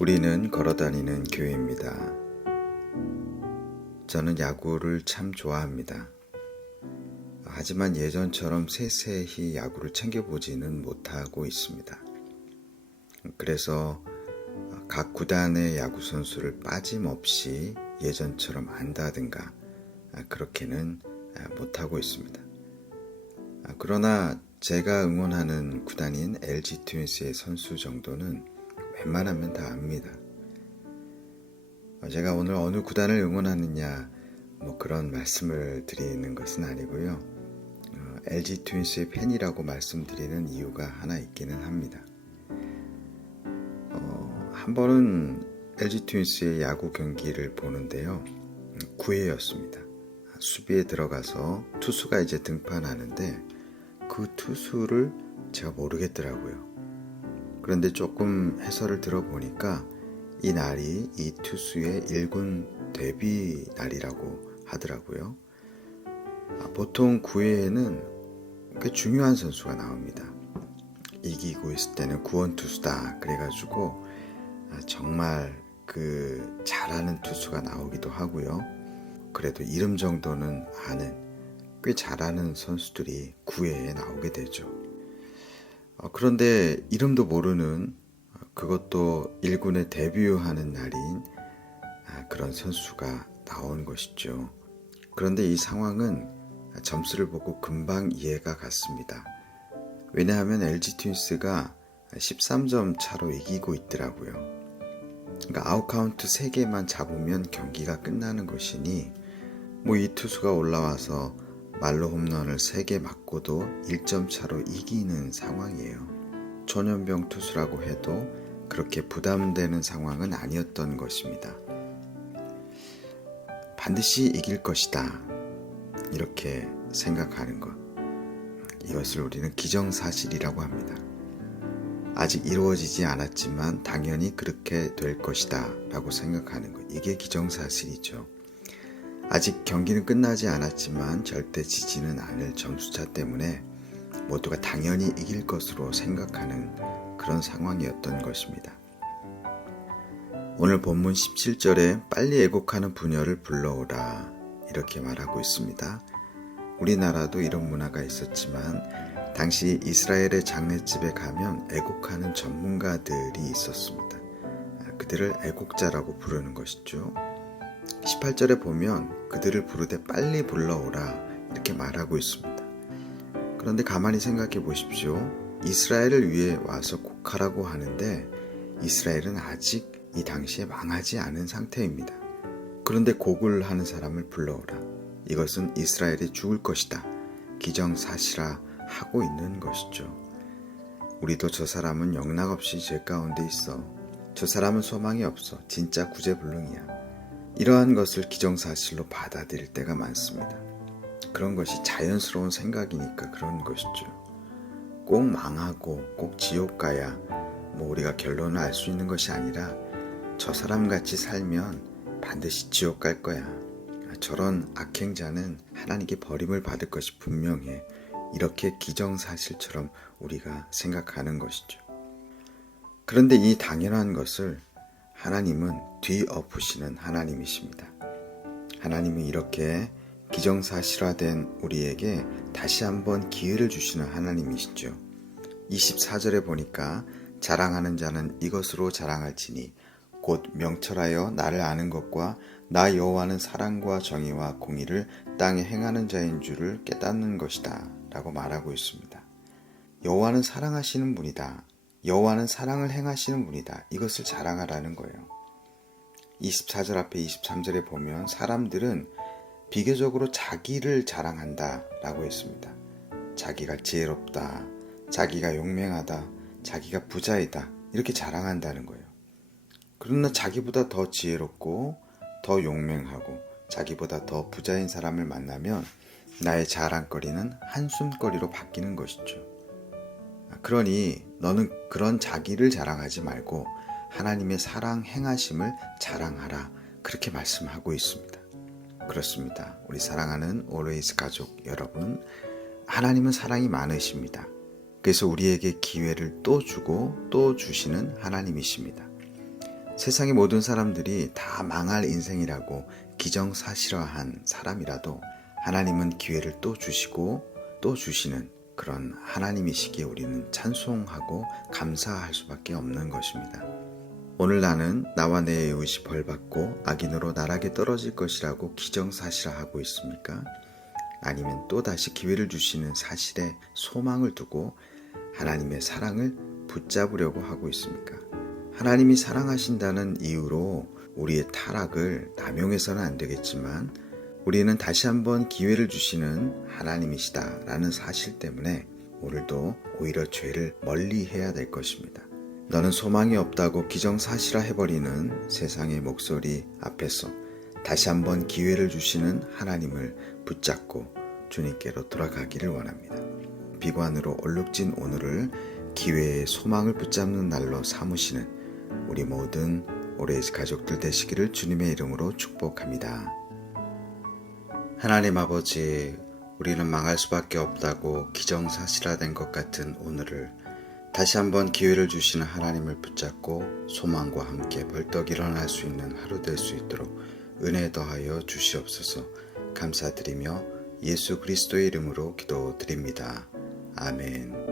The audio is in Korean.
우리는 걸어다니는 교회입니다. 저는 야구를 참 좋아합니다. 하지만 예전처럼 세세히 야구를 챙겨보지는 못하고 있습니다. 그래서 각 구단의 야구 선수를 빠짐없이 예전처럼 안다든가 그렇게는 못하고 있습니다. 그러나 제가 응원하는 구단인 LG 트윈스의 선수 정도는 웬만하면 다 압니다. 제가 오늘 어느 구단을 응원하느냐 그런 말씀을 드리는 것은 아니고요. LG 트윈스의 팬이라고 말씀드리는 이유가 하나 있기는 합니다. 한 번은 LG 트윈스의 야구 경기를 보는데요. 9회였습니다. 수비에 들어가서 투수가 이제 등판하는데 그 투수를 제가 모르겠더라고요. 그런데 조금 해설을 들어보니까 이 날이 이 투수의 1군 데뷔 날이라고 하더라고요. 보통 9회에는 꽤 중요한 선수가 나옵니다. 이기고 있을 때는 구원 투수다 그래가지고 정말 그 잘하는 투수가 나오기도 하고요. 그래도 이름 정도는 아는 꽤 잘하는 선수들이 9회에 나오게 되죠. 그런데 이름도 모르는 그것도 1군에 데뷔하는 날인 그런 선수가 나온 것이죠. 그런데 이 상황은 점수를 보고 금방 이해가 갔습니다. 왜냐하면 LG 트윈스가 13점 차로 이기고 있더라고요. 그러니까 아웃카운트 3개만 잡으면 경기가 끝나는 것이니 이 투수가 올라와서 말로 홈런을 3개 맞고도 1점 차로 이기는 상황이에요. 전염병 투수라고 해도 그렇게 부담되는 상황은 아니었던 것입니다. 반드시 이길 것이다 이렇게 생각하는 것, 이것을 우리는 기정사실이라고 합니다. 아직 이루어지지 않았지만 당연히 그렇게 될 것이다 라고 생각하는 것, 이게 기정사실이죠. 아직 경기는 끝나지 않았지만 절대 지지는 않을 점수차 때문에 모두가 당연히 이길 것으로 생각하는 그런 상황이었던 것입니다. 오늘 본문 17절에 빨리 애곡하는 부녀를 불러오라 이렇게 말하고 있습니다. 우리나라도 이런 문화가 있었지만 당시 이스라엘의 장례집에 가면 애곡하는 전문가들이 있었습니다. 그들을 애곡자라고 부르는 것이죠. 18절에 보면 그들을 부르되 빨리 불러오라 이렇게 말하고 있습니다. 그런데 가만히 생각해 보십시오. 이스라엘을 위해 와서 곡하라고 하는데 이스라엘은 아직 이 당시에 망하지 않은 상태입니다. 그런데 곡을 하는 사람을 불러오라. 이것은 이스라엘이 죽을 것이다. 기정사실화 하고 있는 것이죠. 우리도 저 사람은 영락없이 죄 가운데 있어. 저 사람은 소망이 없어. 진짜 구제불능이야. 이러한 것을 기정사실로 받아들일 때가 많습니다. 그런 것이 자연스러운 생각이니까 그런 것이죠. 꼭 망하고 꼭 지옥 가야 우리가 결론을 알 수 있는 것이 아니라 저 사람같이 살면 반드시 지옥 갈 거야. 저런 악행자는 하나님께 버림을 받을 것이 분명해. 이렇게 기정사실처럼 우리가 생각하는 것이죠. 그런데 이 당연한 것을 하나님은 뒤엎으시는 하나님이십니다. 하나님은 이렇게 기정사실화된 우리에게 다시 한번 기회를 주시는 하나님이시죠. 24절에 보니까 자랑하는 자는 이것으로 자랑할지니 곧 명철하여 나를 아는 것과 나 여호와는 사랑과 정의와 공의를 땅에 행하는 자인 줄을 깨닫는 것이다 라고 말하고 있습니다. 여호와는 사랑하시는 분이다. 여호와는 사랑을 행하시는 분이다. 이것을 자랑하라는 거예요. 24절 앞에 23절에 보면 사람들은 비교적으로 자기를 자랑한다 라고 했습니다. 자기가 지혜롭다, 자기가 용맹하다, 자기가 부자이다 이렇게 자랑한다는 거예요. 그러나 자기보다 더 지혜롭고 더 용맹하고 자기보다 더 부자인 사람을 만나면 나의 자랑거리는 한숨거리로 바뀌는 것이죠. 그러니 너는 그런 자기를 자랑하지 말고 하나님의 사랑 행하심을 자랑하라 그렇게 말씀하고 있습니다. 그렇습니다. 우리 사랑하는 Always 가족 여러분, 하나님은 사랑이 많으십니다. 그래서 우리에게 기회를 또 주고 또 주시는 하나님이십니다. 세상의 모든 사람들이 다 망할 인생이라고 기정사실화한 사람이라도 하나님은 기회를 또 주시고 또 주시는 그런 하나님이시기에 우리는 찬송하고 감사할 수밖에 없는 것입니다. 오늘 나는 나와 내 이웃이 벌받고 악인으로 나락에 떨어질 것이라고 기정사실화하고 있습니까? 아니면 또다시 기회를 주시는 사실에 소망을 두고 하나님의 사랑을 붙잡으려고 하고 있습니까? 하나님이 사랑하신다는 이유로 우리의 타락을 남용해서는 안 되겠지만 우리는 다시 한번 기회를 주시는 하나님이시다라는 사실 때문에 오늘도 오히려 죄를 멀리해야 될 것입니다. 너는 소망이 없다고 기정사실화해버리는 세상의 목소리 앞에서 다시 한번 기회를 주시는 하나님을 붙잡고 주님께로 돌아가기를 원합니다. 비관으로 얼룩진 오늘을 기회의 소망을 붙잡는 날로 삼으시는 우리 모든 오레이즈 가족들 되시기를 주님의 이름으로 축복합니다. 하나님 아버지, 우리는 망할 수밖에 없다고 기정사실화된 것 같은 오늘을 다시 한번 기회를 주시는 하나님을 붙잡고 소망과 함께 벌떡 일어날 수 있는 하루 될 수 있도록 은혜 더하여 주시옵소서. 감사드리며 예수 그리스도의 이름으로 기도드립니다. 아멘.